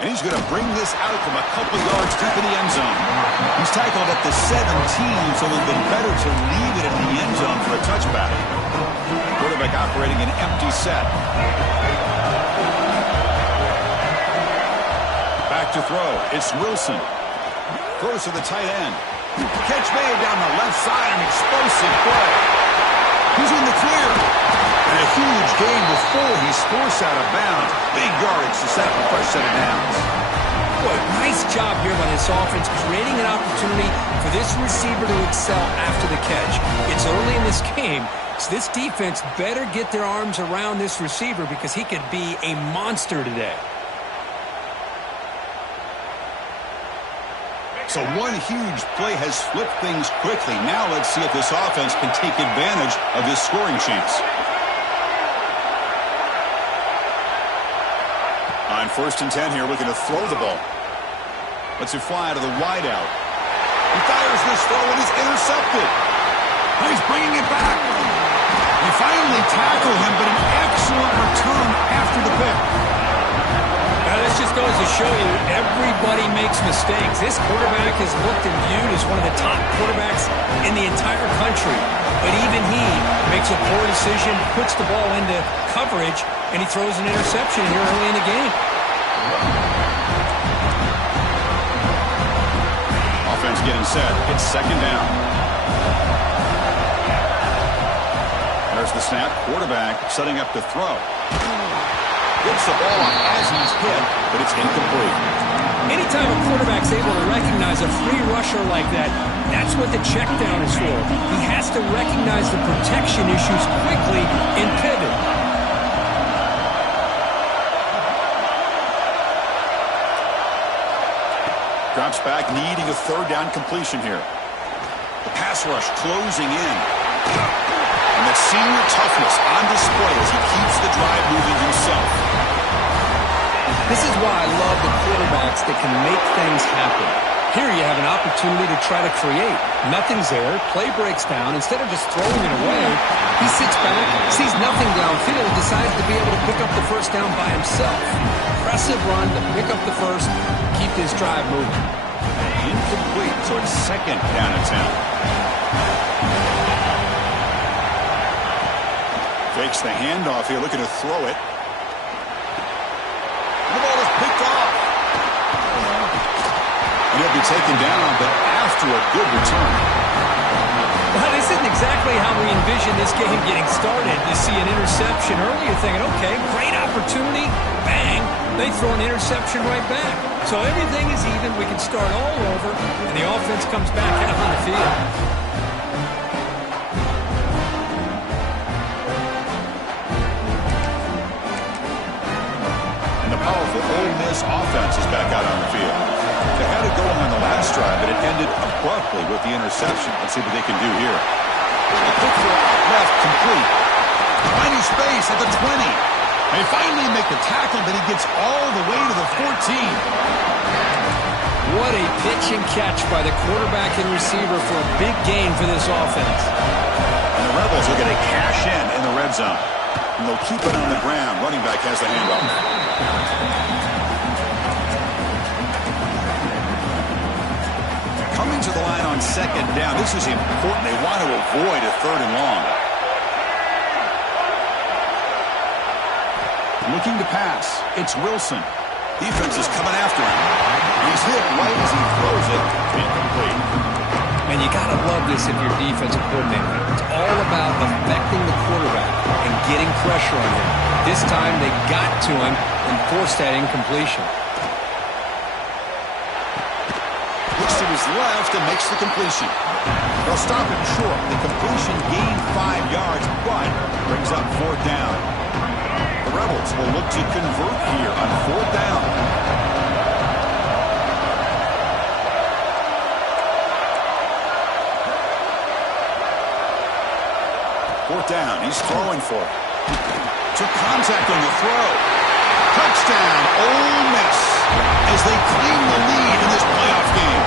And he's going to bring this out from a couple yards deep in the end zone. He's tackled at the 17, so it would have been better to leave it in the end zone for a touchback. Quarterback operating an empty set. Back to throw. It's Wilson. Throws to the tight end. Catch made down the left side. An explosive play. He's in the clear. And a huge gain before he's forced out of bounds. Big yardage to set up a fresh set of downs. Boy, nice job here by this offense, creating an opportunity for this receiver to excel after the catch. It's early in this game, so this defense better get their arms around this receiver because he could be a monster today. So one huge play has flipped things quickly. Now let's see if this offense can take advantage of this scoring chance. On 1st and 10 here, looking to throw the ball. Lets it fly to the wideout. He fires this throw and is intercepted. He's bringing it back. They finally tackle him, but an excellent return after the pick. Now, this just goes to show you everybody makes mistakes. This quarterback is looked and viewed as one of the top quarterbacks in the entire country. But even he makes a poor decision, puts the ball into coverage, and he throws an interception here early in the game. Offense getting set. It's 2nd down. There's the snap. Quarterback setting up to throw. Gets the ball up as he's hit, but it's incomplete. Anytime a quarterback's able to recognize a free rusher like that, that's what the check down is for. He has to recognize the protection issues quickly and pivot. Drops back, needing a 3rd down completion here. The pass rush closing in. And that senior toughness on display as he keeps the drive moving himself. This is why I love the quarterbacks that can make things happen. Here you have an opportunity to try to create. Nothing's there. Play breaks down. Instead of just throwing it away, he sits back, sees nothing downfield, decides to be able to pick up the 1st down by himself. Impressive run to pick up the 1st, keep this drive moving. Incomplete, so it's 2nd down and 10. Fakes the handoff here, looking to throw it. The ball is picked off. And he'll be taken down, but after a good return. Well, this isn't exactly how we envisioned this game getting started. You see an interception early, you're thinking, okay, great opportunity, bang, they throw an interception right back. So everything is even, we can start all over, and the offense comes back out on the field. Powerful Ole Miss offense is back out on the field. They had it going on the last drive, but it ended abruptly with the interception. Let's see what they can do here. A quick throw out left, complete. Finding space at the 20. They finally make the tackle, but he gets all the way to the 14. What a pitch and catch by the quarterback and receiver for a big gain for this offense. And the Rebels are going to cash in the red zone. And they'll keep it on the ground. Running back has the handoff. Coming to the line on 2nd down. This is important. They want to avoid a 3rd and long. Looking to pass. It's Wilson. Defense is coming after him. He's hit right as he throws it. Incomplete. And you got to love this if you're defensive coordinator. It's all about affecting the quarterback and getting pressure on him. This time they got to him and forced that incompletion. Looks to his left and makes the completion. They'll stop him short. The completion gained 5 yards, but brings up 4th down. The Rebels will look to convert here on 4th down. 4th down. He's throwing for it. Took contact on the throw. Touchdown, Ole Miss, as they claim the lead in this playoff game.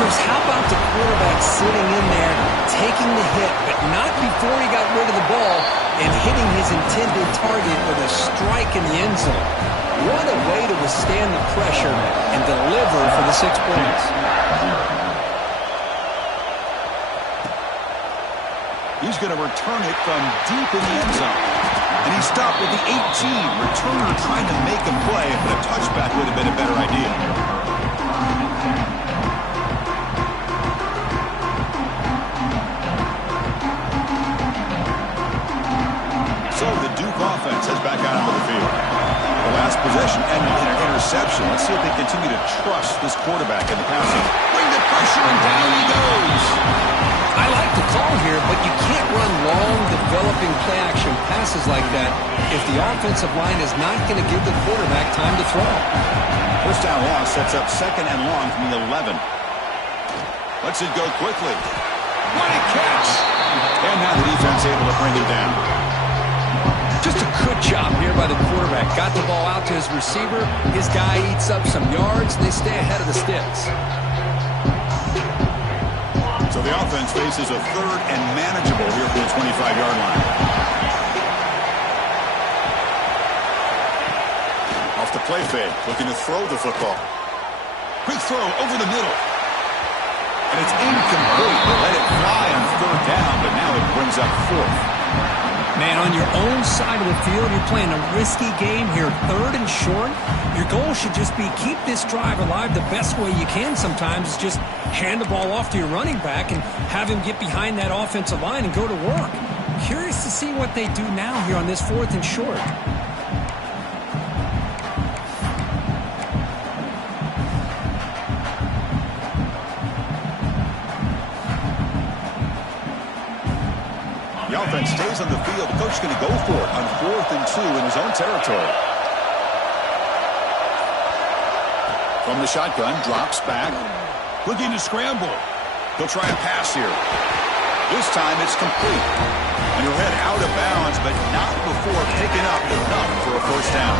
Chris, how about the quarterback sitting in there, taking the hit, but not before he got rid of the ball and hitting his intended target with a strike in the end zone? What a way to withstand the pressure and deliver for the 6 points. He's going to return it from deep in the end zone. And he stopped with the 18. Returner trying to make a play, but a touchback would have been a better idea. So the Duke offense heads back out onto the field. The last possession ended in an interception. Let's see if they continue to trust this quarterback in the passing. Bring the pressure, and down he goes. I like the call here, but you can't run long, developing play-action passes like that if the offensive line is not going to give the quarterback time to throw. First down loss sets up 2nd and long from the 11. Lets it go quickly. What a catch! And now the defense able to bring him down. Just a good job here by the quarterback. Got the ball out to his receiver. His guy eats up some yards, and they stay ahead of the sticks. So the offense faces a 3rd and manageable here from the 25-yard line. Off the play fake, looking to throw the football. Quick throw over the middle. And it's incomplete. They let it fly on 3rd down, but now it brings up 4th. Man, on your own side of the field, you're playing a risky game here, 3rd and short. Your goal should just be keep this drive alive the best way you can sometimes is just hand the ball off to your running back and have him get behind that offensive line and go to work. Curious to see what they do now here on this 4th and short. The offense stays on the field. The coach is going to go for it on 4th and 2 in his own territory. From the shotgun, drops back. Looking to scramble. He'll try and pass here. This time it's complete. And he'll head out of bounds, but not before picking up enough for a 1st down.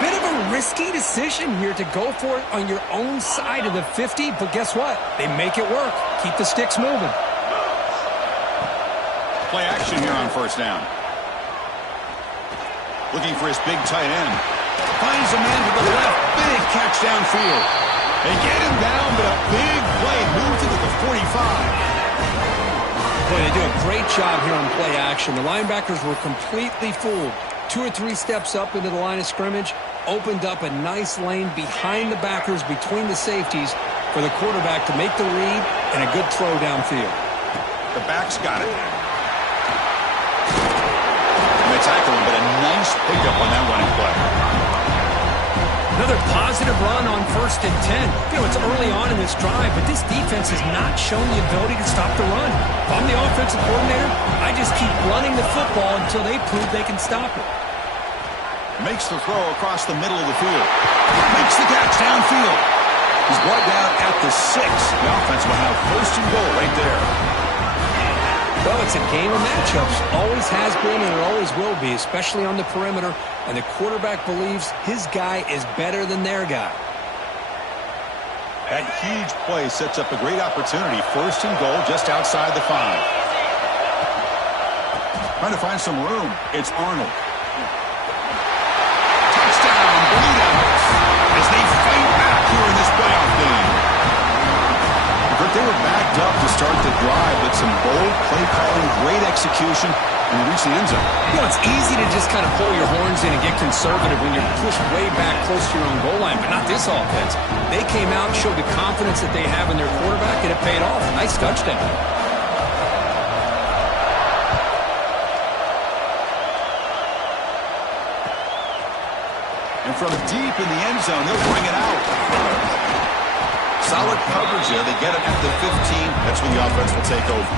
Bit of a risky decision here to go for it on your own side of the 50, but guess what? They make it work. Keep the sticks moving. Play action here on 1st down. Looking for his big tight end. Finds a man to the left. Big catch downfield. They get him down, but a big play moves it to the 45. Boy, they do a great job here on play action. The linebackers were completely fooled. 2 or 3 steps up into the line of scrimmage, opened up a nice lane behind the backers, between the safeties, for the quarterback to make the read and a good throw downfield. The back's got it. They tackle him, but a nice pickup on that running play. Another positive run on 1st and 10. You know, it's early on in this drive, but this defense has not shown the ability to stop the run. If I'm the offensive coordinator, I just keep running the football until they prove they can stop it. Makes the throw across the middle of the field. Makes the catch downfield. He's brought down at the 6. The offense will have 1st and goal right there. Well, it's a game of matchups. Always has been and it always will be, especially on the perimeter. And the quarterback believes his guy is better than their guy. That huge play sets up a great opportunity. 1st and goal just outside the 5. Trying to find some room. It's Arnold. Touchdown, Blue Devils, as they fight back here in this playoff game. But they were backed up to start the drive, but some bold play calling, great execution, and reach the end zone. You know, it's easy to just kind of pull your horns in and get conservative when you're pushed way back close to your own goal line, but not this offense. They came out and showed the confidence that they have in their quarterback, and it paid off. Nice touchdown. And from deep in the end zone, they'll bring it out. Solid coverage there. They get it at the 15. That's when the offense will take over.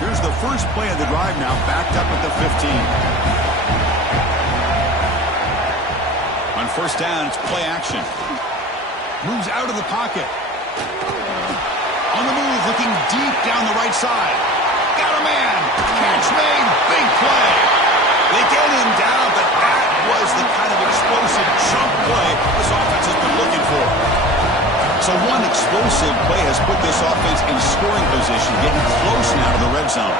Here's the first play of the drive now, backed up at the 15. On 1st down, it's play action. Moves out of the pocket. On the move, looking deep down the right side. Got a man. Catch made. Big play. They get him down, but that was the kind of explosive chunk play this offense has been looking for. So one explosive play has put this offense in scoring position, getting close now to the red zone.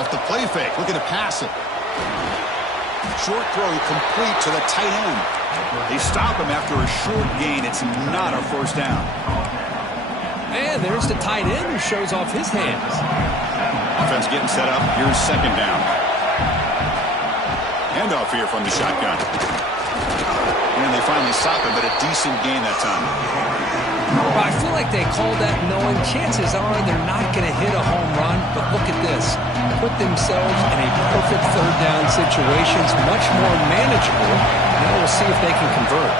Off the the play fake, looking to pass it. Short throw complete to the tight end. They stop him after a short gain. It's not a first down. And there's the tight end who shows off his hands. Offense getting set up. Here's second down. Handoff here from the shotgun. And they finally stop him, but a decent gain that time. Well, I feel like they called that knowing chances are they're not going to hit a home run. But look at this. Put themselves in a perfect third down situation. It's much more manageable. Now we'll see if they can convert.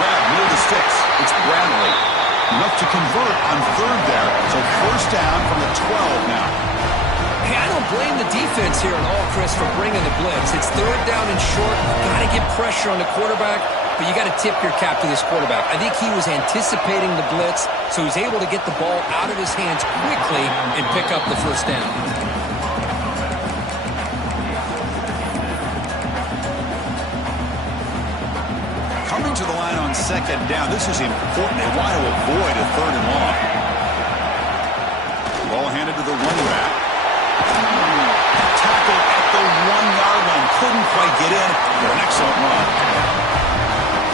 Grab near the sticks. It's Bradley. Enough to convert on third there. So first down from the 12 now. Hey, I don't blame the defense here at all, Chris, for bringing the blitz. It's third down and short. Got to get pressure on the quarterback, but you got to tip your cap to this quarterback. I think he was anticipating the blitz, so he's able to get the ball out of his hands quickly and pick up the first down. Coming to the line on second down. This is important. They want to avoid a third and long. Ball handed to the running back. Tackle at the 1-yard line. Couldn't quite get in. An excellent run.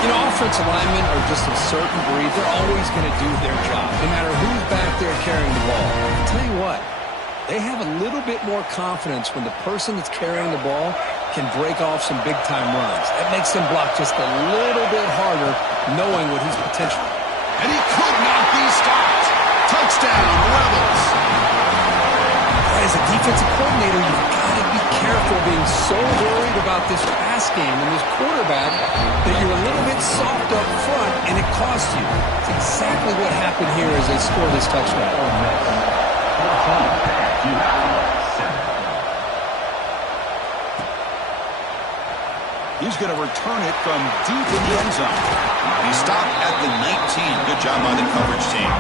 You know, offensive linemen are just a certain breed. They're always going to do their job, no matter who's back there carrying the ball. I'll tell you what, they have a little bit more confidence when the person that's carrying the ball can break off some big-time runs. That makes them block just a little bit harder, knowing what he's potential. And he could not be stopped. Touchdown, Rebels. As a defensive coordinator, you've got to be careful being so worried about this pass game and this quarterback that you're a little bit soft up front and it costs you. It's exactly what happened here as they score this touchdown. He's going to return it from deep in the end zone. He stopped at the 19. Good job by the coverage team.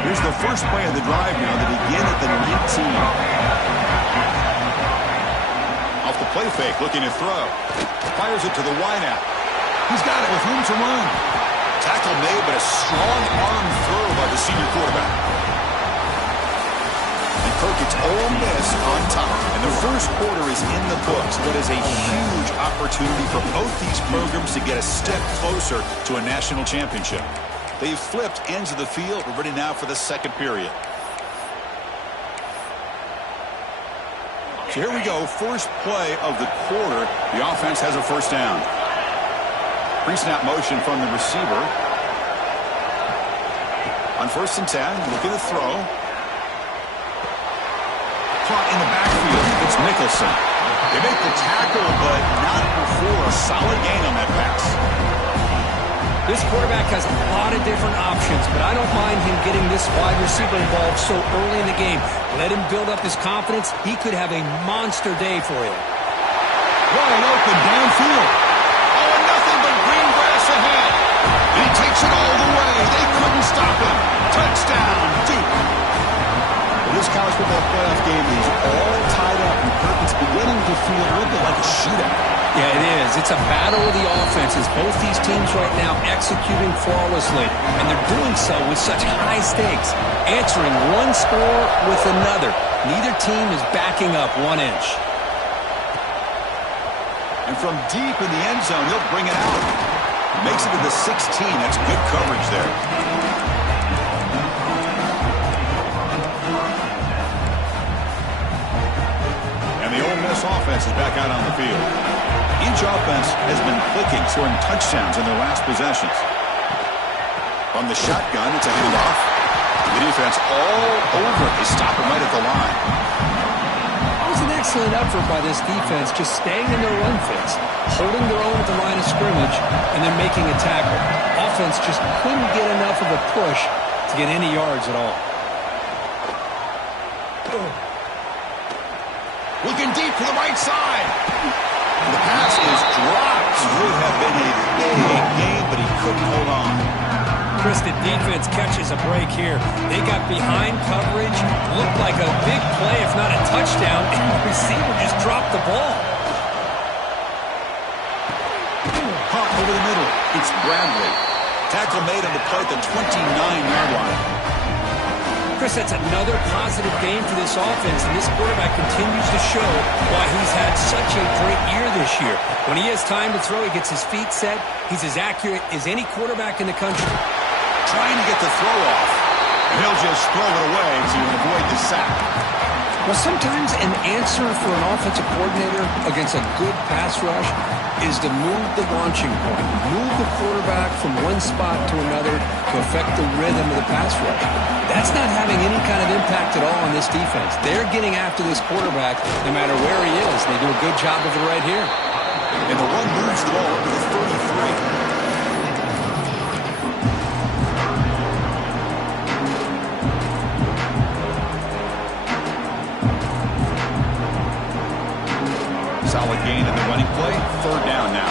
Here's the first play of the drive now. They begin at the 19. Off the play fake, looking to throw. Fires it to the wideout. He's got it with room to run. Tackle made, but a strong arm throw by the senior quarterback. And Kirk, it's Ole Miss on top. And the first quarter is in the books. What is a huge opportunity for both these programs to get a step closer to a national championship. They've flipped ends of the field. We're ready now for the second period. So here we go. First play of the quarter. The offense has a first down. Pre-snap motion from the receiver. On 1st and 10, looking to throw. Caught in the backfield. It's Mickelson. They make the tackle, but not before a solid gain on that pass. This quarterback has a lot of different options, but I don't mind him getting this wide receiver involved so early in the game. Let him build up his confidence. He could have a monster day for you. Wide open downfield. Oh, and nothing but green grass ahead. And he takes it all the way. They couldn't stop him. Touchdown, Duke. Well, this college football playoff game is all tied up, and Kirk, beginning to feel a little bit like a shootout. Yeah, it is. It's a battle of the offenses. Both these teams right now executing flawlessly, and they're doing so with such high stakes, answering one score with another. Neither team is backing up 1 inch. And from deep in the end zone, they'll bring it out. Makes it to the 16. That's good coverage there. And the Ole Miss offense is back out on the field. Each offense has been clicking, scoring touchdowns in their last possessions. From the shotgun, it's a handoff. The defense all over. They stop him right at the line. It was an excellent effort by this defense, just staying in their run fits, holding their own at the line of scrimmage, and then making a tackle. Offense just couldn't get enough of a push to get any yards at all. Looking deep to the right side. The pass is dropped. It would have been a big game, but he couldn't hold on. Chris, the defense catches a break here. They got behind coverage, looked like a big play, if not a touchdown, and the receiver just dropped the ball. Caught over the middle. It's Bradley. Tackle made on the play at the 29-yard line. Chris, that's another positive game for this offense, and this quarterback continues to show why he's had such a great year this year. When he has time to throw, he gets his feet set. He's as accurate as any quarterback in the country. Trying to get the throw off. And he'll just throw it away to avoid the sack. Well, sometimes an answer for an offensive coordinator against a good pass rush is to move the launching point, move the quarterback from one spot to another to affect the rhythm of the pass rush. That's not having any kind of impact at all on this defense. They're getting after this quarterback no matter where he is. They do a good job of it right here. And the run moves the ball up to the 33. Solid gain in the running play. Third down now.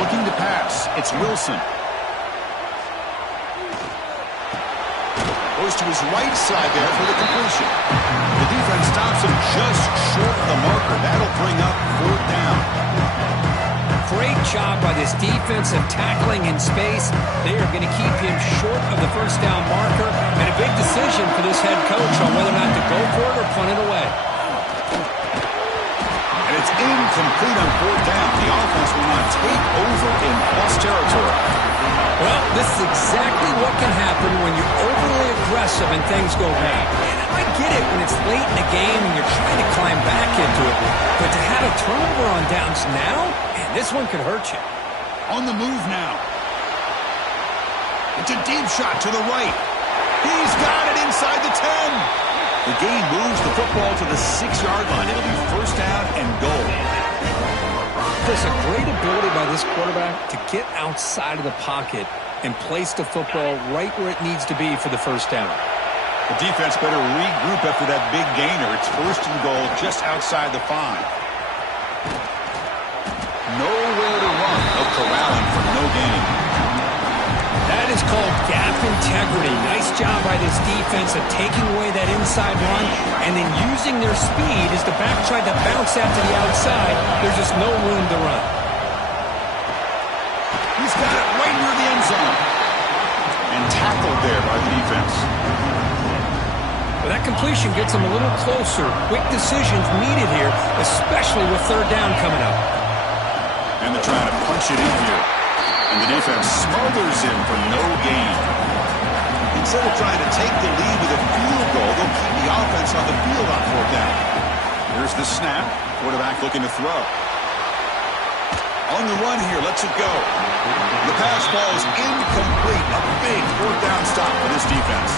Looking to pass. It's Wilson. Goes to his right side there for the completion. The defense stops him just short of the marker. That'll bring up fourth down. Great job by this defense of tackling in space. They are going to keep him short of the first down marker. And a big decision for this head coach on whether or not to go for it or punt it away. And it's incomplete on fourth down. The offense will not take over in plus territory. Well, this is exactly what can happen when you're overly aggressive and things go bad. And I get it when it's late in the game and you're trying to climb back into it. But to have a turnover on downs now, man, this one could hurt you. On the move now. It's a deep shot to the right. He's got it inside the 10. The game moves the football to the 6-yard line. It'll be first down and goal. There's a great ability by this quarterback to get outside of the pocket and place the football right where it needs to be for the first down. The defense better regroup after that big gainer. It's first and goal just outside the 5. Nowhere to run. No corralling for no gain. That is called gap integrity. Nice job by this defense of taking away that inside run and then using their speed as the back tried to bounce that to the outside. There's just no room to run. He's got it right near the end zone. And tackled there by the defense. Well, that completion gets them a little closer. Quick decisions needed here, especially with third down coming up. And they're trying to punch it in here. And the defense smothers him for no gain. Instead of trying to take the lead with a field goal, they'll keep the offense on the field on fourth down. Here's the snap. Quarterback looking to throw. On the run here, lets it go. The pass ball is incomplete. A big fourth down stop for this defense.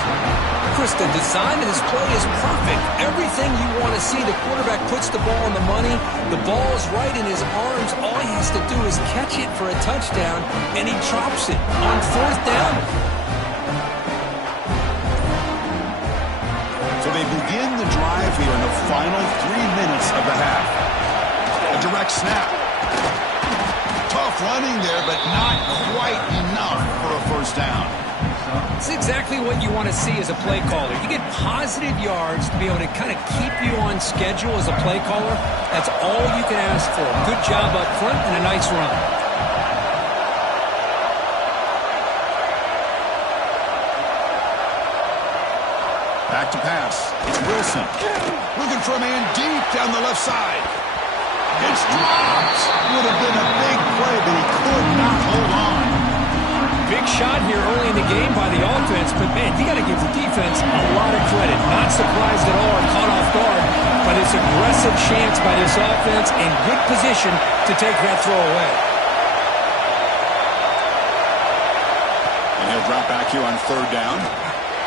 Chris, the design of this play is perfect. Everything you want to see. The quarterback puts the ball on the money. The ball is right in his arms. All he has to do is catch it for a touchdown, and he drops it on fourth down. So they begin the drive here in the final 3 minutes of the half. A direct snap. Tough running there, but not quite enough for a first down. It's exactly what you want to see as a play caller. You get positive yards to be able to kind of keep you on schedule as a play caller. That's all you can ask for. Good job up front and a nice run. Back to pass. It's Wilson. Looking for a man deep down the left side. It's dropped. Would have been a big play, but he could not hold on. Big shot here early in the game by the offense, but man, you got to give the defense a lot of credit. Not surprised at all or caught off guard by this aggressive chance by this offense in good position to take that throw away. And he'll drop back here on third down.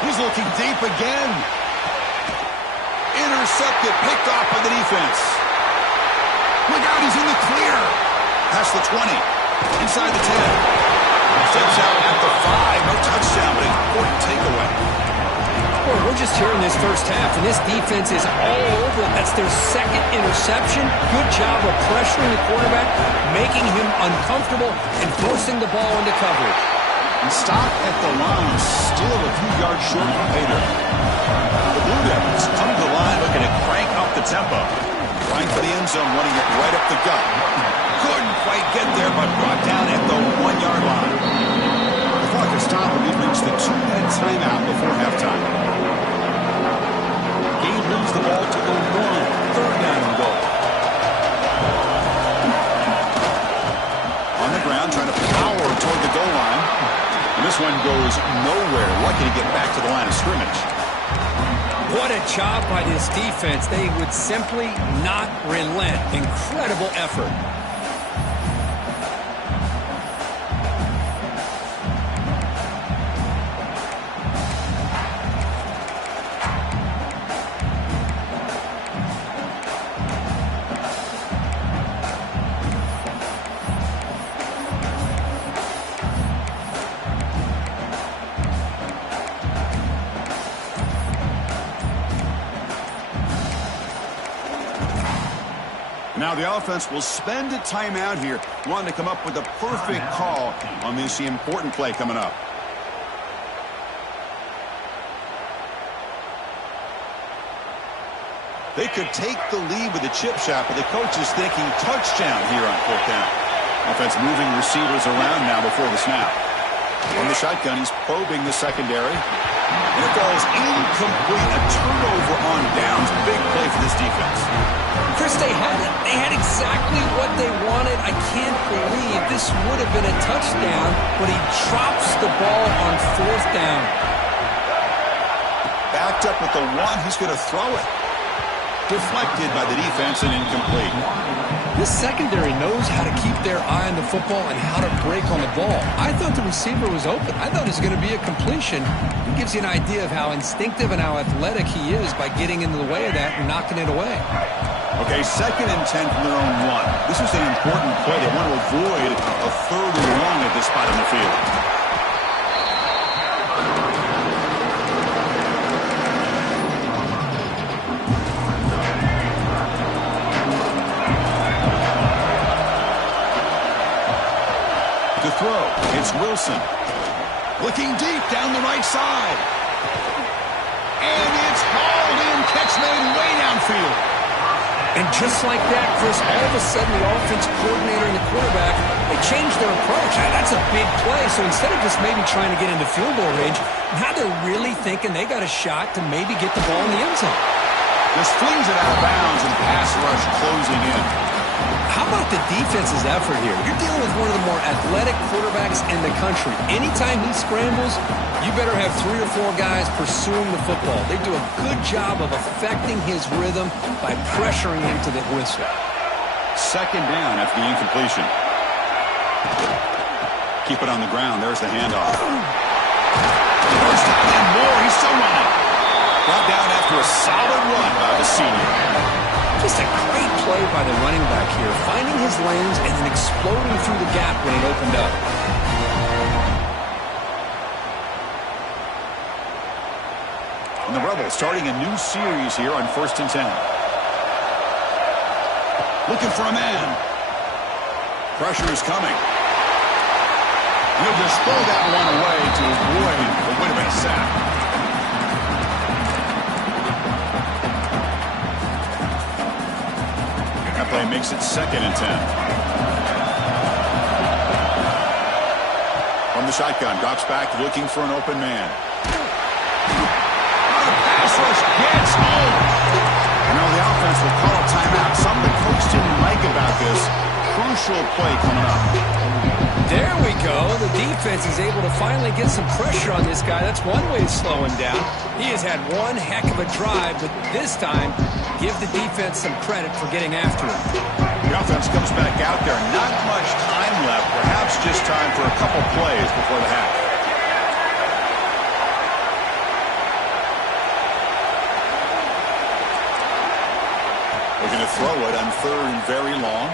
He's looking deep again. Intercepted, picked off by the defense. Look out, he's in the clear. Past the 20, inside the 10. Steps out at the 5. No touchdown, but an important takeaway. Boy, we're just here in this first half, and this defense is all over it. That's their second interception. Good job of pressuring the quarterback, making him uncomfortable, and forcing the ball into coverage. And stop at the line, still a few yards short of the pay dirt. The Blue Devils come to the line looking to crank up the tempo. Trying for the end zone, running it right up the gut. Couldn't quite get there, but brought down at the 1-yard line. The clock is stopped, and we've reached the 2-minute timeout before halftime. Gabe moves the ball to the 1, 3rd down and goal. On the ground, trying to power toward the goal line. And this one goes nowhere. Lucky to get back to the line of scrimmage. What a job by this defense. They would simply not relent. Incredible effort. Now the offense will spend a timeout here, wanting to come up with a perfect call on this important play coming up. They could take the lead with a chip shot, but the coach is thinking touchdown here on 4th down. Offense moving receivers around now before the snap. On the shotgun, he's probing the secondary. And it falls incomplete. A turnover on downs. Big play for this defense. Chris, they had it. They had exactly what they wanted. I can't believe this would have been a touchdown, but he drops the ball on 4th down. Backed up with the 1. He's going to throw it. Deflected by the defense and incomplete. This secondary knows how to keep their eye on the football and how to break on the ball. I thought the receiver was open. I thought it was going to be a completion. It gives you an idea of how instinctive and how athletic he is by getting into the way of that and knocking it away. Okay, 2nd and 10 from their own 1. This is an important play. They want to avoid a 3rd and long at this spot in the field. To throw, it's Wilson. Looking deep down the right side. And it's hauled in. Catch made way downfield. And just like that, Chris, all of a sudden the offense coordinator and the quarterback, they changed their approach. That's a big play. So instead of just maybe trying to get into field goal range, now they're really thinking they got a shot to maybe get the ball in the end zone. This flings it out of bounds and pass rush closing in. How about the defense's effort here? You're dealing with one of the more athletic quarterbacks in the country. Anytime he scrambles, you better have 3 or 4 guys pursuing the football. They do a good job of affecting his rhythm by pressuring him to the whistle. 2nd down after the incompletion. Keep it on the ground. There's the handoff. First time and more. He's still running. Brought down after a solid run by the senior. Just a great play by the running back here, finding his lanes and then exploding through the gap when it opened up. And the Rebels starting a new series here on 1st and 10. Looking for a man. Pressure is coming. He'll just throw that one away to avoid the win of a sack. That play makes it 2nd and 10. From the shotgun, drops back looking for an open man. The pass rush gets home. And now the offense will call a timeout. Something the coach didn't like about this. Crucial play coming up. There we go. The defense is able to finally get some pressure on this guy. That's one way to slow him down. He has had one heck of a drive, but this time, give the defense some credit for getting after him. The offense comes back out there. Not much time left. Perhaps just time for a couple plays before the half. We're going to throw it on 3rd and very long.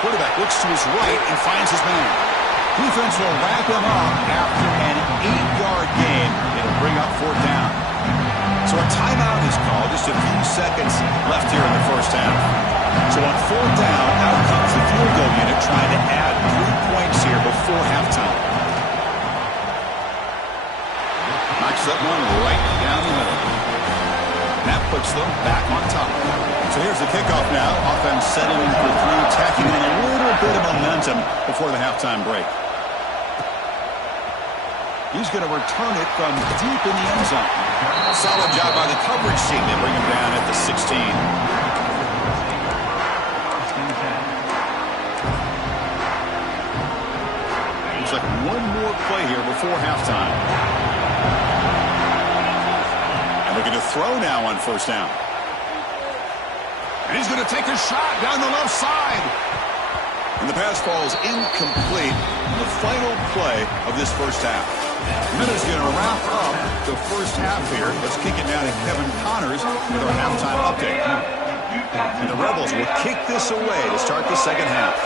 Quarterback looks to his right and finds his man. Defense will wrap him up after an 8-yard gain. It'll bring up 4th down. So a timeout is called. Just a few seconds left here in the first half. So on 4th down, out comes the field goal unit trying to add 3 points here before halftime. Knocks that one right down the middle. And that puts them back on top. So here's the kickoff now. Offense settling for three, tacking on a little bit of momentum before the halftime break. He's going to return it from deep in the end zone. Solid job by the coverage team. They bring him down at the 16. Looks like one more play here before halftime. And looking to throw now on first down. And he's going to take a shot down the left side. And the pass falls incomplete in the final play of this first half. Minutes going to wrap up the first half here. Let's kick it down to Kevin Connors with our halftime update. And the Rebels will kick this away to start the second half.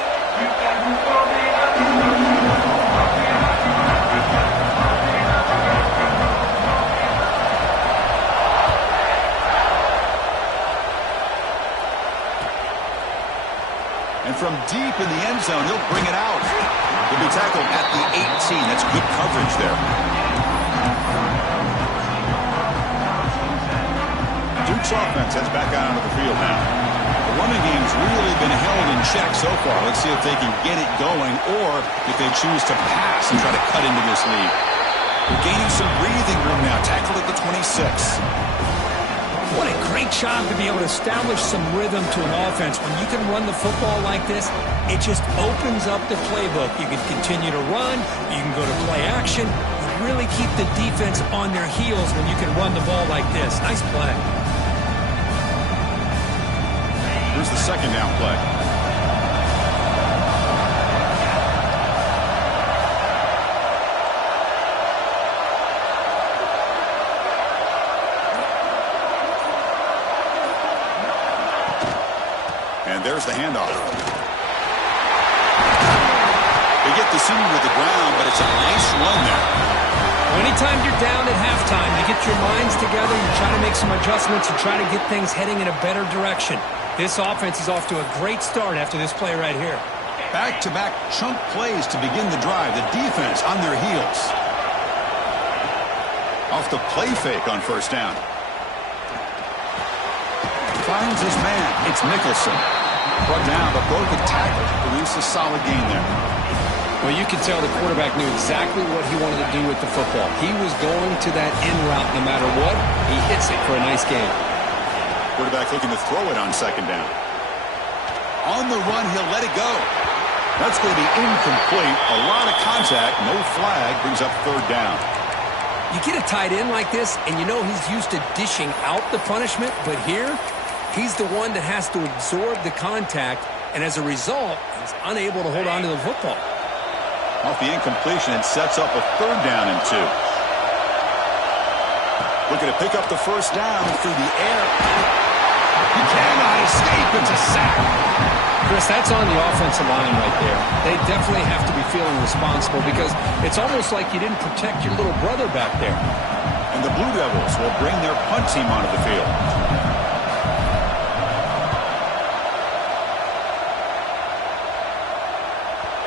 And from deep in the end zone, he'll bring it out. He'll be tackled at the 18. That's good coverage there. Duke's offense heads back out onto the field now. The running game's really been held in check so far. Let's see if they can get it going or if they choose to pass and try to cut into this lead. They're gaining some breathing room now. Tackled at the 26. What a great job to be able to establish some rhythm to an offense. When you can run the football like this, it just opens up the playbook. You can continue to run. You can go to play action. You really keep the defense on their heels when you can run the ball like this. Nice play. Here's the second down play. And there's the handoff. They get the senior with the ground, but it's a nice run there. Anytime you're down at halftime, you get your minds together, you try to make some adjustments, you try to get things heading in a better direction. This offense is off to a great start after this play right here. Back-to-back chunk plays to begin the drive. The defense on their heels. Off the play fake on first down. Finds his man. It's Nicholson. Brought down, but broke the tackle. Produce a solid gain there. Well, you can tell the quarterback knew exactly what he wanted to do with the football. He was going to that in route no matter what. He hits it for a nice gain. Quarterback looking to throw it on second down. On the run, he'll let it go. That's going to be incomplete. A lot of contact. No flag. Brings up third down. You get a tight end like this, and you know he's used to dishing out the punishment, but here, he's the one that has to absorb the contact, and as a result, he's unable to hold on to the football. Off the incompletion, it sets up a third down and 2. Looking to pick up the first down through the air. He cannot escape. It's a sack. Chris, that's on the offensive line right there. They definitely have to be feeling responsible because it's almost like you didn't protect your little brother back there. And the Blue Devils will bring their punt team onto the field.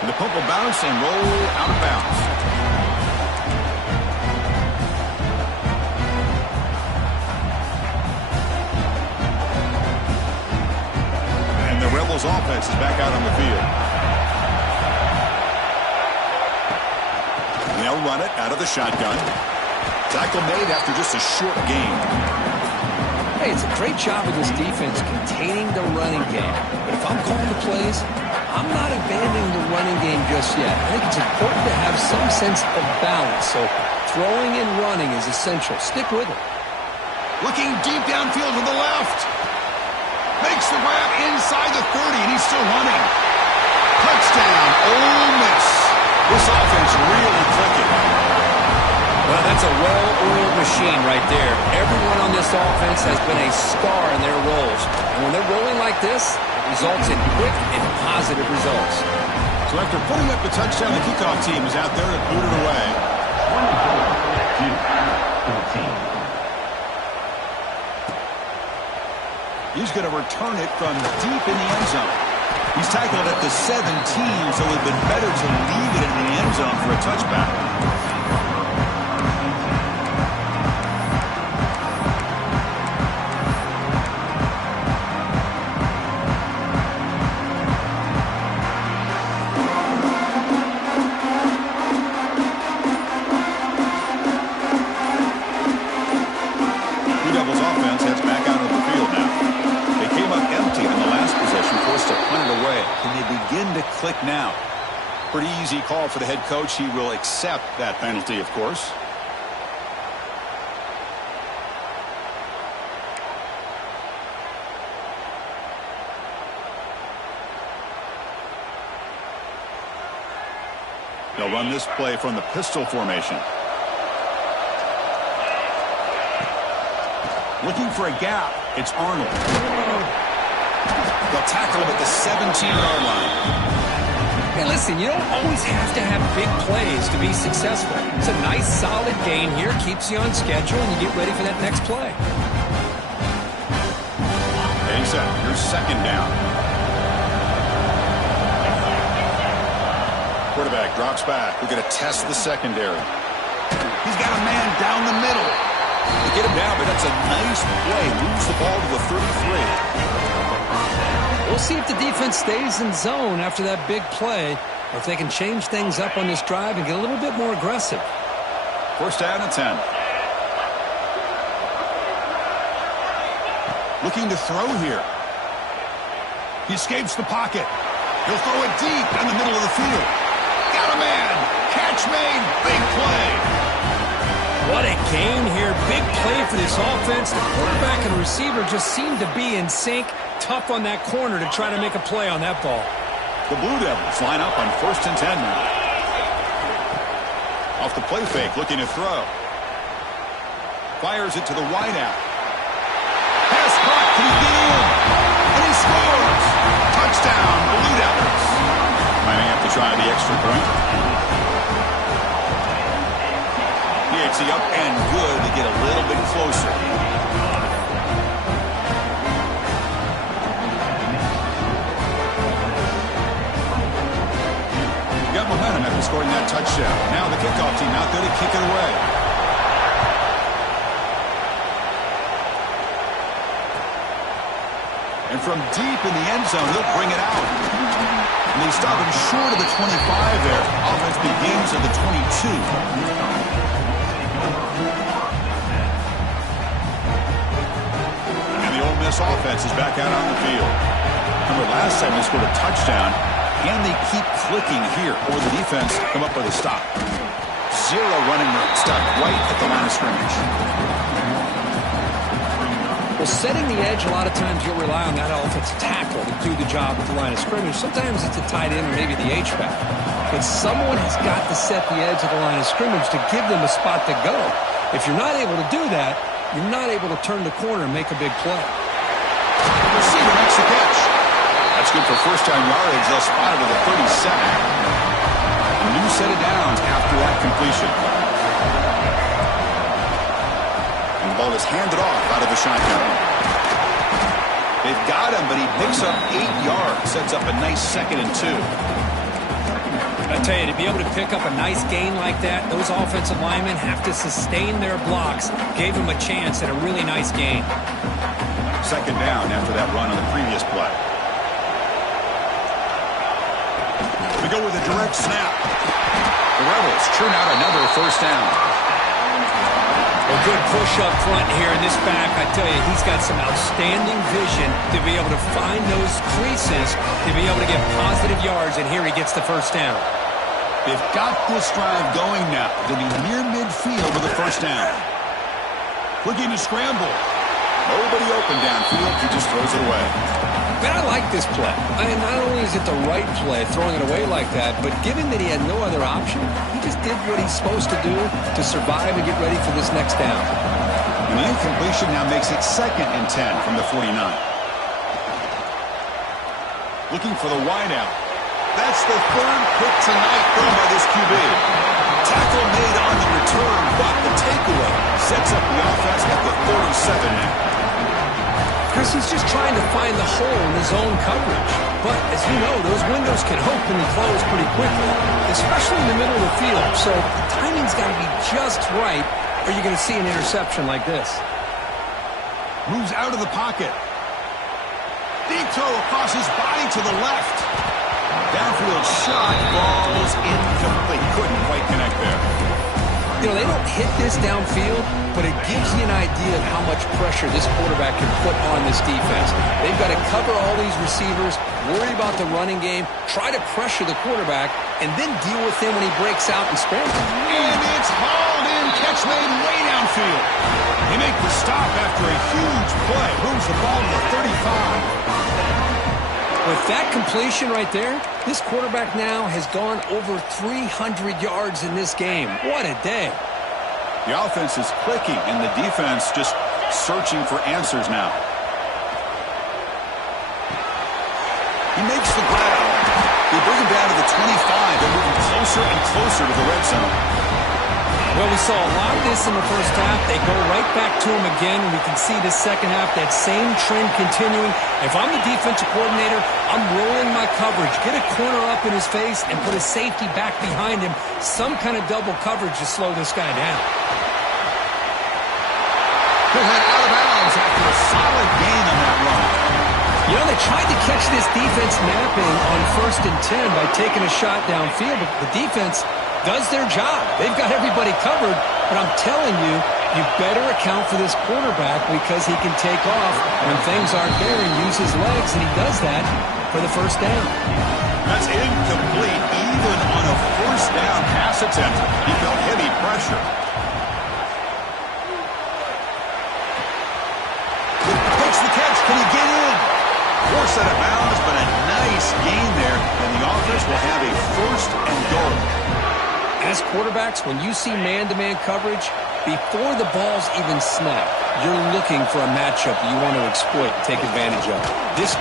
And the punt will bounce and roll out of bounds. And the Rebels offense is back out on the field. And they'll run it out of the shotgun. Tackle made after just a short gain. Hey, it's a great job of this defense containing the running game. But if I'm calling the plays, I'm not abandoning the running game just yet. I think it's important to have some sense of balance. So throwing and running is essential. Stick with it. Looking deep downfield to the left. Makes the grab inside the 30, and he's still running. Touchdown, Ole Miss. This offense really clicking. Well, that's a well-oiled machine right there. Everyone on this offense has been a star in their roles. And when they're rolling like this, it results in quick and positive results. So after putting up the touchdown, the kickoff team is out there to boot it away. He's going to return it from deep in the end zone. He's tackled at the 17, so it would have been better to leave it in the end zone for a touchback. Can they begin to click now? Pretty easy call for the head coach. He will accept that penalty, of course. They'll run this play from the pistol formation. Looking for a gap. It's Arnold. They'll tackle him at the 17-yard line. Hey, listen, you don't always have to have big plays to be successful. It's a nice, solid gain here. Keeps you on schedule, and you get ready for that next play. Getting set. Here's second down. Quarterback drops back. We're going to test the secondary. He's got a man down the middle. They get him down, but that's a nice play. Moves the ball to the 33. We'll see if the defense stays in zone after that big play, or if they can change things up on this drive and get a little bit more aggressive. First down and 10. Looking to throw here. He escapes the pocket. He'll throw it deep down the middle of the field. Got a man. Catch made. Big play. What a gain here. Big play for this offense. The quarterback and receiver just seem to be in sync. Tough on that corner to try to make a play on that ball. The Blue Devils line up on first and 10 now. Off the play fake, looking to throw. Fires it to the wideout. Pass caught. Can he get in? And he scores. Touchdown, Blue Devils. Might have to try the extra point. PHC up and good to get a little bit closer. Got momentum after scoring that touchdown. Now the kickoff team out there to kick it away. And from deep in the end zone, he'll bring it out. And they stop him short of the 25 there. Offense begins at the 22. And the Ole Miss offense is back out on the field. Remember, last time they scored a touchdown. Can they keep clicking here, or the defense come up with a stop? Zero running room, stopped right at the line of scrimmage. Well, setting the edge, a lot of times you'll rely on that offensive tackle to do the job at the line of scrimmage. Sometimes it's a tight end or maybe the H-back. But someone has got to set the edge of the line of scrimmage to give them a spot to go. If you're not able to do that, you're not able to turn the corner and make a big play. Receiver makes the catch. That's good for first-down yardage. They'll spot it at the 37. A new set of downs after that completion. And the ball is handed off out of the shotgun. They've got him, but he picks up 8 yards. Sets up a nice 2nd and 2. I tell you, to be able to pick up a nice gain like that, those offensive linemen have to sustain their blocks. Gave him a chance at a really nice gain. 2nd down after that run on the previous play. We go with a direct snap. The Rebels churn out another first down. A good push up front here in this back. I tell you, he's got some outstanding vision to be able to find those creases, to be able to get positive yards, and here he gets the first down. They've got this drive going now. They'll be near midfield with a first down. Looking to scramble. Nobody open downfield. He just throws it away. Man, I like this play. Not only is it the right play, throwing it away like that, but given that he had no other option, he just did what he's supposed to do to survive and get ready for this next down. And the incompletion now makes it 2nd and 10 from the 49. Looking for the wideout. That's the 3rd pick tonight thrown by this QB. Tackle made on the return, but the takeaway sets up the offense at the 37 now. Chris, he's just trying to find the hole in his own coverage. But, as you know, those windows can open and close pretty quickly, especially in the middle of the field. So the timing's got to be just right, or you're going to see an interception like this. Moves out of the pocket. Deep throw across his body to the left. Downfield shot, falls incomplete. Couldn't quite connect there. You know, they don't hit this downfield, but it gives you an idea of how much pressure this quarterback can put on this defense. They've got to cover all these receivers, worry about the running game, try to pressure the quarterback, and then deal with him when he breaks out and scrambles. And it's hauled in, catch made way downfield. They make the stop after a huge play. Moves the ball to the 35. With that completion right there, this quarterback now has gone over 300 yards in this game. What a day. The offense is clicking, and the defense just searching for answers now. He makes the grab. They bring him down to the 25. They're moving closer and closer to the red zone. Well, we saw a lot of this in the first half. They go right back to him again. We can see the second half, that same trend continuing. If I'm the defensive coordinator, I'm rolling my coverage. Get a corner up in his face and put a safety back behind him. Some kind of double coverage to slow this guy down. He'll head out of bounds after a solid gain on that run. You know, they tried to catch this defense napping on 1st and 10 by taking a shot downfield, but the defense does their job. They've got everybody covered, but I'm telling you, you better account for this quarterback because he can take off when things aren't there and use his legs, and he does that for the first down. That's incomplete. Even on a first down pass attempt, he felt heavy pressure. Takes the catch. Can he get in? Forced out of bounds, but a nice gain there, and the offense will have a first and goal. As quarterbacks, when you see man-to-man coverage, before the ball's even snapped, you're looking for a matchup you want to exploit and take advantage of. This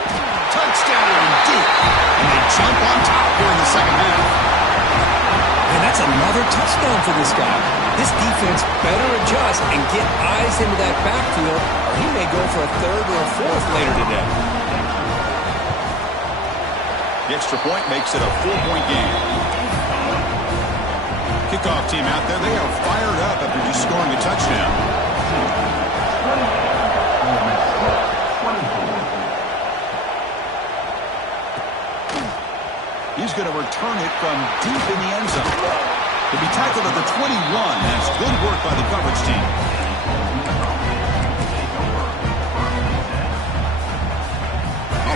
touchdown, Duke, and they jump on top here in the second half. And that's another touchdown for this guy. This defense better adjust and get eyes into that backfield, or he may go for a third or a fourth later today. The extra point makes it a 4-point game. Kickoff team out there, they are fired up after just scoring a touchdown. He's going to return it from deep in the end zone. He'll be tackled at the 21. That's good work by the coverage team.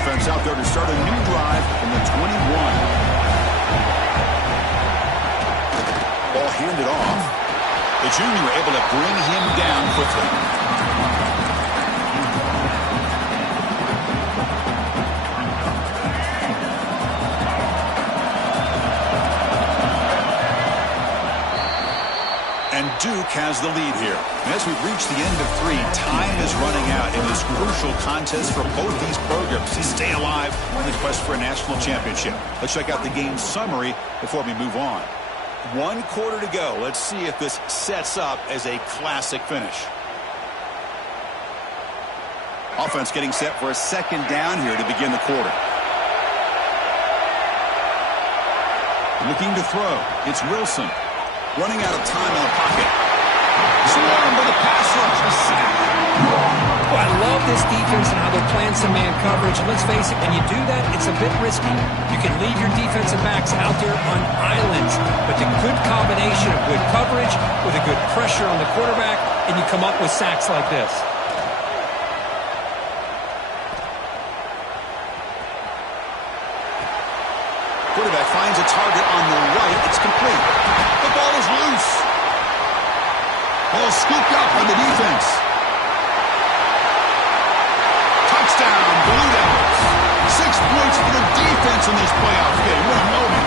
Offense out there to start a new drive from the 21. Ball handed off. The junior able to bring him down quickly. And Duke has the lead here. And as we've reached the end of 3, time is running out in this crucial contest for both these programs to stay alive in the quest for a national championship. Let's check out the game summary before we move on. 1 quarter to go. Let's see if this sets up as a classic finish. Offense getting set for a second down here to begin the quarter. Looking to throw. It's Wilson. Running out of time in the pocket. Swarmed by the pass rush. A sack. Oh, I love this defense and how they're playing some man coverage. And let's face it, when you do that, it's a bit risky. You can leave your defensive backs out there on islands. But the good combination of good coverage with a good pressure on the quarterback, and you come up with sacks like this. Quarterback finds a target on the right. It's complete. The ball is loose. Ball scooped up by the defense. Touchdown, Blue Devils. 6 points for the defense in this playoff game. What a moment.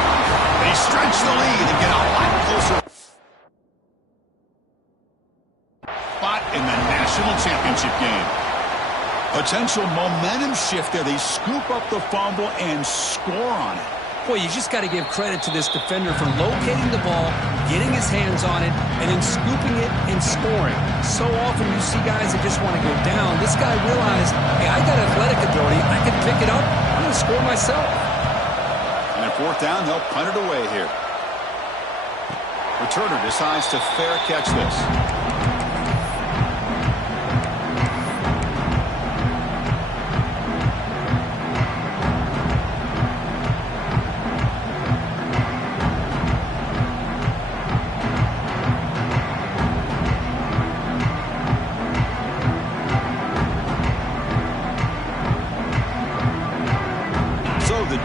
They stretch the lead and get a lot closer. Spot in the national championship game. Potential momentum shift there. They scoop up the fumble and score on it. Boy, you just got to give credit to this defender for locating the ball, getting his hands on it, and then scooping it and scoring. So often you see guys that just want to go down. This guy realized, hey, I got athletic ability. I can pick it up. I'm going to score myself. And at 4th down, they'll punt it away here. Returner decides to fair catch this.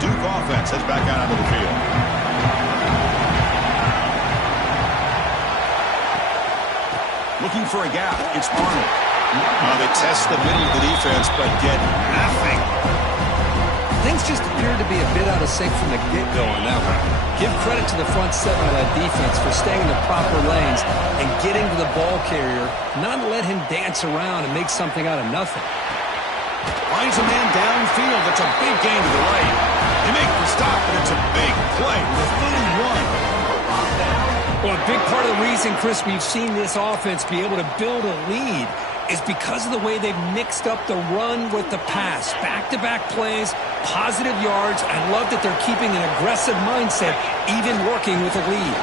Duke offense heads back out onto the field. Looking for a gap. It's Arnold. They test the middle of the defense, but get nothing. Things just appeared to be a bit out of sync from the get-go on that one. Give credit to the front seven of that defense for staying in the proper lanes and getting to the ball carrier, not let him dance around and make something out of nothing. Finds a man downfield. It's a big gain to the right. They make the stop, but it's a big play with a 31. Well, a big part of the reason, Chris, we've seen this offense be able to build a lead is because of the way they've mixed up the run with the pass. Back-to-back plays, positive yards. I love that they're keeping an aggressive mindset, even working with a lead.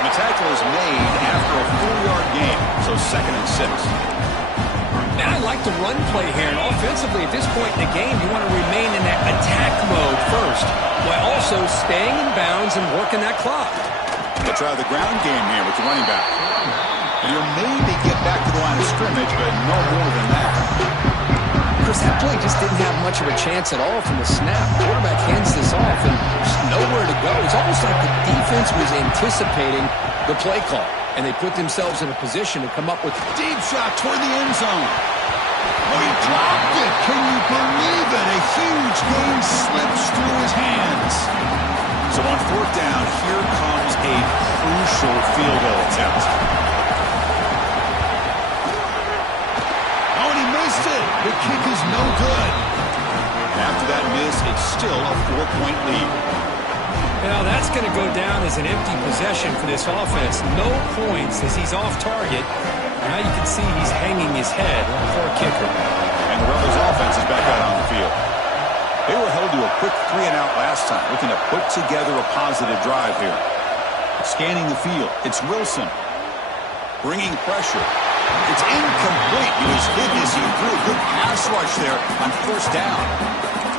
And the tackle is made after a 4-yard gain, so 2nd and 6. Now I like the run play here, and offensively at this point in the game, you want to remain in that attack mode first, while also staying in bounds and working that clock. They'll try the ground game here with the running back. And you'll maybe get back to the line of scrimmage, but no more than that. Chris, that play just didn't have much of a chance at all from the snap. Quarterback hands this off, and there's nowhere to go. It's almost like the defense was anticipating the play call, and they put themselves in a position to come up with a deep shot toward the end zone. Oh, he dropped it. Can you believe it? A huge gain slips through his hands. So on 4th down, here comes a crucial field goal attempt. Oh, and he missed it. The kick is no good. After that miss, it's still a 4-point lead. Now that's going to go down as an empty possession for this offense. No points as he's off target. Now you can see he's hanging his head for a kicker. And the Rebels offense is back out on the field. They were held to a quick 3-and-out last time, looking to put together a positive drive here. Scanning the field, it's Wilson. Bringing pressure. It's incomplete. He was hit as he threw a good pass rush there on 1st down.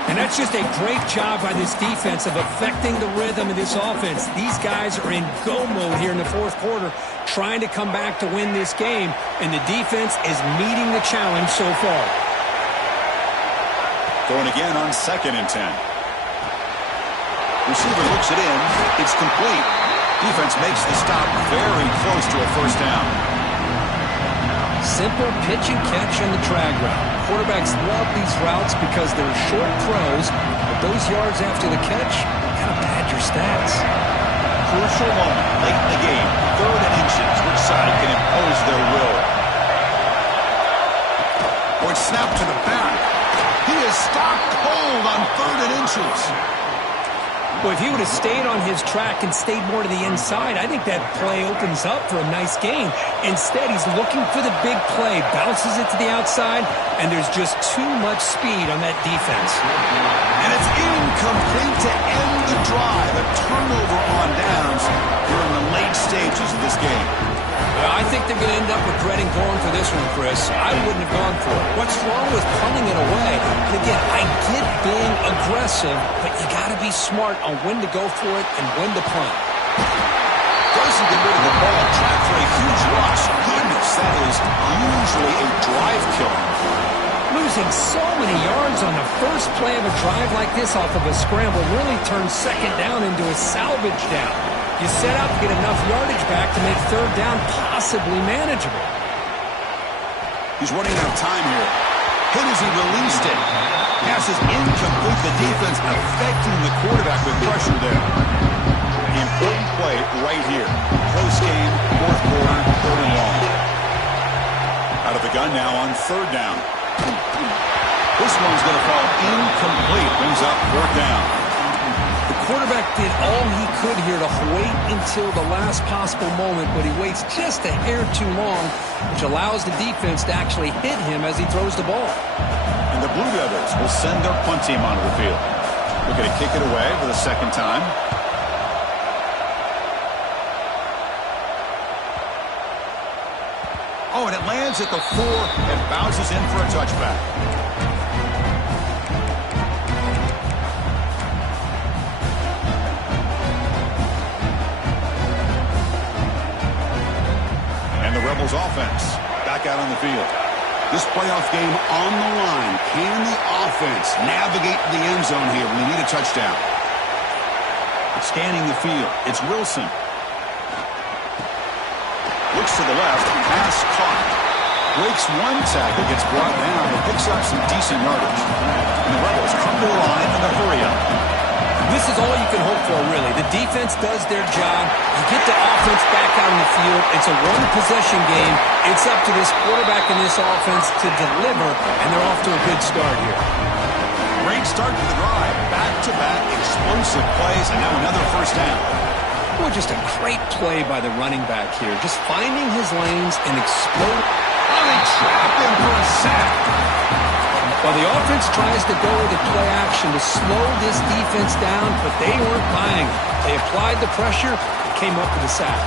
And that's just a great job by this defense of affecting the rhythm of this offense. These guys are in go mode here in the 4th quarter, trying to come back to win this game, and the defense is meeting the challenge so far. Going again on 2nd and 10. Receiver looks it in. It's complete. Defense makes the stop very close to a 1st down. Simple pitch and catch on the drag route. Quarterbacks love these routes because they're short throws, but those yards after the catch kind of pad your stats. Crucial moment late in the game. 3rd and inches. Which side can impose their will? Or it's snapped to the back. He is stopped cold on 3rd and inches. Well, if he would have stayed on his track and stayed more to the inside, I think that play opens up for a nice gain. Instead, he's looking for the big play, bounces it to the outside, and there's just too much speed on that defense. And it's incomplete to end the drive. A turnover on downs here in the late stages of this game. Well, I think they're going to end up regretting going for this one, Chris. I wouldn't have gone for it. What's wrong with punting it away? And again, I get being aggressive, but you got to be smart on when to go for it and when to punt. Doesn't get rid of the ball. Track for a huge loss. Goodness, that is usually a drive killer. Losing so many yards on the first play of a drive like this off of a scramble really turns 2nd down into a salvage down. You set out to get enough yardage back to make 3rd down possibly manageable. He's running out of time here. Hit as he released it. Pass is incomplete. The defense affecting the quarterback with pressure there. The important play right here. Close game, 4th quarter, 3rd and long. Out of the gun now on 3rd down. This one's going to fall incomplete. Brings up 4th down. The quarterback did all he could here to wait until the last possible moment, but he waits just a hair too long, which allows the defense to actually hit him as he throws the ball. And the Blue Devils will send their punt team onto the field. Looking to kick it away for the 2nd time. Oh, and it lands at the 4 and bounces in for a touchback. And the Rebels offense back out on the field. This playoff game on the line. Can the offense navigate the end zone here when they need a touchdown? Scanning the field, it's Wilson. Looks to the left, pass caught. Breaks one tackle, gets brought down, and picks up some decent yardage. And the Rebels come to the line in a hurry up. This is all you can hope for, really. The defense does their job. You get the offense back out on the field. It's a one-possession game. It's up to this quarterback and this offense to deliver, and they're off to a good start here. Great start to the drive. Back-to-back explosive plays, and now another first down. Well, just a great play by the running back here. Just finding his lanes and exploding. Oh, they trap him for a sack. Well, the offense tries to go with the play action to slow this defense down, but they weren't buying it. They applied the pressure and came up with a sack.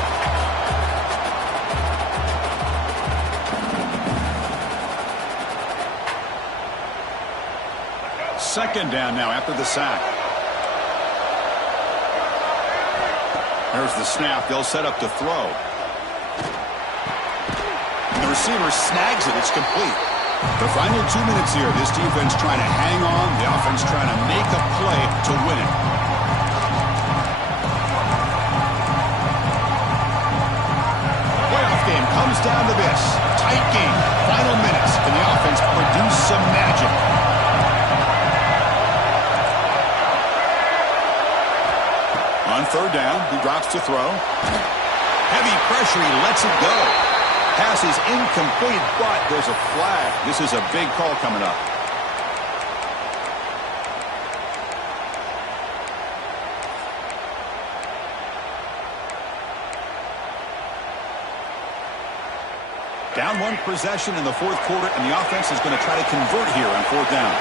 Second down now after the sack. There's the snap. They'll set up to throw. And the receiver snags it. It's complete. The final 2 minutes here. This defense trying to hang on. The offense trying to make a play to win it. Playoff game comes down to this. Tight game. Final minutes. Can the offense produce some magic? On third down, he drops to throw. Heavy pressure, he lets it go. Pass is incomplete, but there's a flag. This is a big call coming up. Down one possession in the fourth quarter, and the offense is going to try to convert here on fourth down.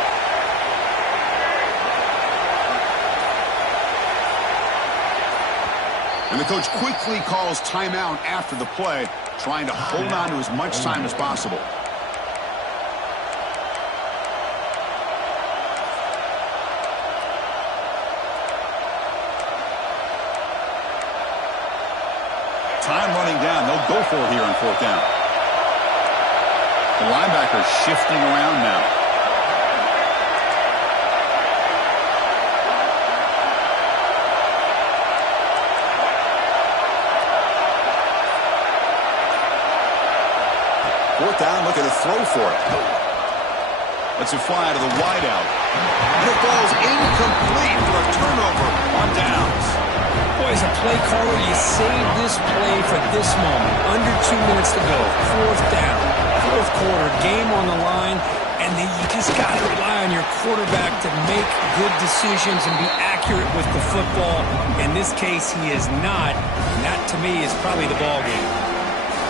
And the coach quickly calls timeout after the play, trying to hold on to as much time as possible. Time running down. They'll go for it here on fourth down. The linebacker shifting around now. Fourth down, looking to throw for it. Lets it fly to the wideout. And it falls incomplete for a turnover on downs. Boy, as a play caller, you save this play for this moment. Under 2 minutes to go. Fourth down. Fourth quarter, game on the line. And then you just got to rely on your quarterback to make good decisions and be accurate with the football. In this case, he is not. And that, to me, is probably the ball game.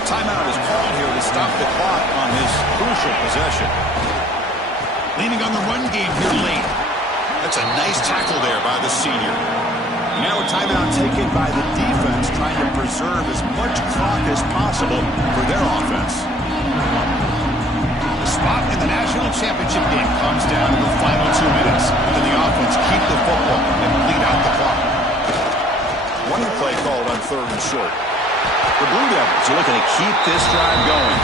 Timeout is called here to stop the clock on this crucial possession. Leaning on the run game here late. That's a nice tackle there by the senior. Now a timeout taken by the defense, trying to preserve as much clock as possible for their offense. The spot in the national championship game comes down to the final 2 minutes. Can the offense keep the football and bleed out the clock? Running play called on third and short. The Blue Devils are looking to keep this drive going.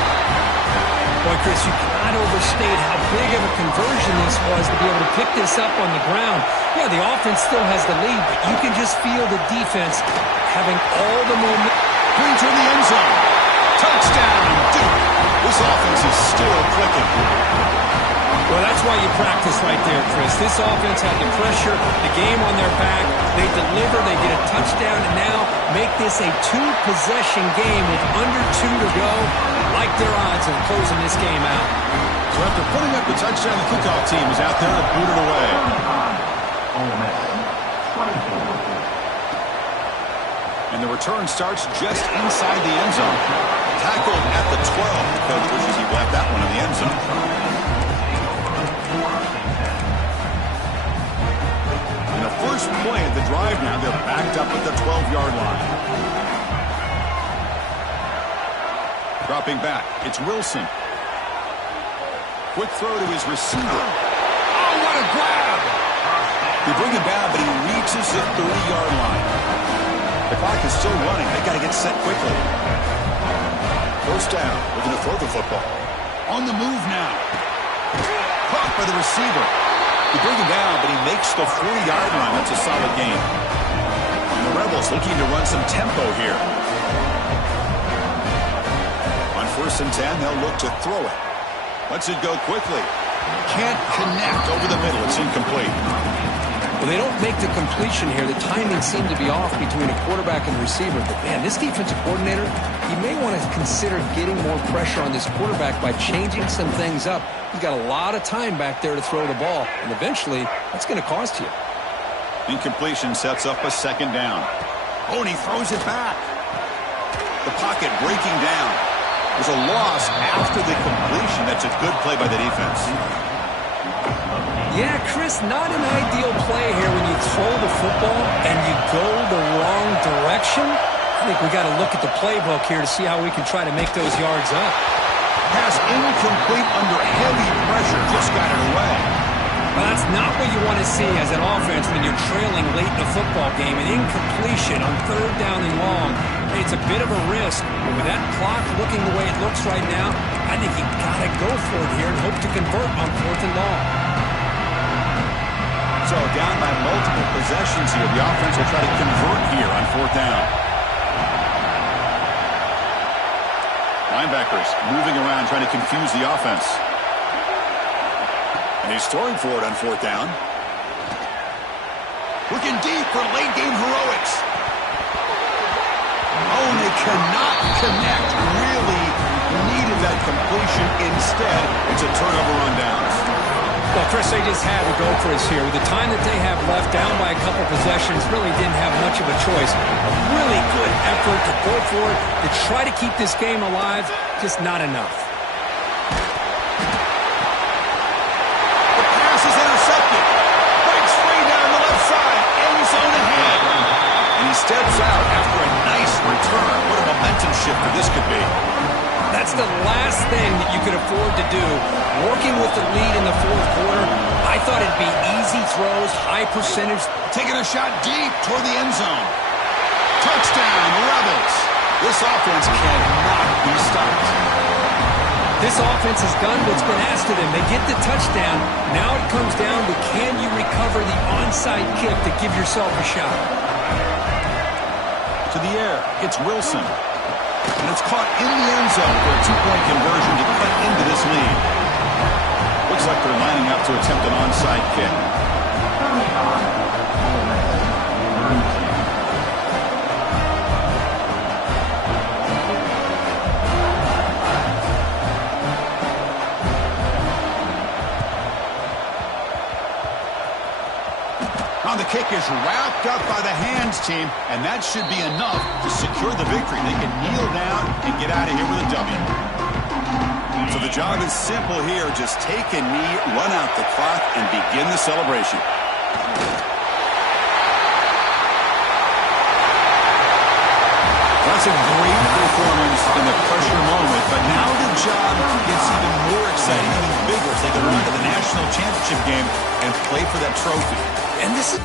Boy, Chris, you cannot overstate how big of a conversion this was to be able to pick this up on the ground. Yeah, the offense still has the lead, but you can just feel the defense having all the momentum. Brings her in the end zone. Touchdown, Duke. This offense is still clicking. Well, that's why you practice right there, Chris. This offense had the pressure, the game on their back. They deliver, they get a touchdown, and now make this a two-possession game with under 2 to go. Like their odds of closing this game out. So after putting up the touchdown, the kickoff team is out there to boot it away. And the return starts just inside the end zone. Tackled at the 12. The coach wishes he left that one in the end zone. And the first play of the drive now, they're backed up at the 12-yard line. Dropping back, it's Wilson. Quick throw to his receiver. Oh, what a grab! They bring him down, but he reaches the 30-yard line. The clock is still running. They got to get set quickly. First down, looking to throw the football. On the move now. Caught by the receiver. You bring him down, but he makes the 40-yard line. That's a solid gain. And the Rebels looking to run some tempo here. On 1st and 10, they'll look to throw it. Lets it go quickly. Can't connect over the middle. It's incomplete. Well, they don't make the completion here. The timing seemed to be off between a quarterback and receiver. But, man, this defensive coordinator, he may want to consider getting more pressure on this quarterback by changing some things up. He's got a lot of time back there to throw the ball, and eventually that's going to cost you. Incompletion sets up a 2nd down. Oh, and he throws it back. The pocket breaking down. There's a loss after the completion. That's a good play by the defense. Yeah, Chris, not an ideal play here when you throw the football and you go the wrong direction. I think we got to look at the playbook here to see how we can try to make those yards up. Pass incomplete under heavy pressure. Just got it away. Well, that's not what you want to see as an offense when you're trailing late in a football game. An incompletion on 3rd down and long. It's a bit of a risk. But with that clock looking the way it looks right now, I think you've got to go for it here and hope to convert on 4th and long. So down by multiple possessions here. The offense will try to convert here on 4th down. Linebackers moving around trying to confuse the offense. And he's throwing for it on 4th down. Looking deep for late game heroics. Oh, and they cannot connect. Really needed that completion. Instead, it's a turnover on downs. Well, Chris, they just had to go for us here. With the time that they have left, down by a couple possessions, really didn't have much of a choice. A really good effort to go for it, to try to keep this game alive, just not enough. The pass is intercepted. Breaks free down the left side. End zone ahead. And he steps out after a nice return. What a momentum shifter this could be. That's the last thing that you could afford to do. Working with the lead in the 4th quarter, I thought it'd be easy throws, high percentage. Taking a shot deep toward the end zone. Touchdown, Rebels. This offense cannot be stopped. This offense has done what's been asked of them. They get the touchdown. Now it comes down to can you recover the onside kick to give yourself a shot. To the air, it's Wilson. And it's caught in the end zone for a 2-point conversion to cut into this lead. Looks like they're lining up to attempt an onside kick. Now the kick is wrapped up by the hands team, and that should be enough to secure the victory. They can kneel down and get out of here with a W. So the job is simple here. Just take a knee, run out the clock, and begin the celebration. That's a great performance in the pressure moment, but now the job gets even more exciting, even bigger as they go on to the national championship game and play for that trophy. And this is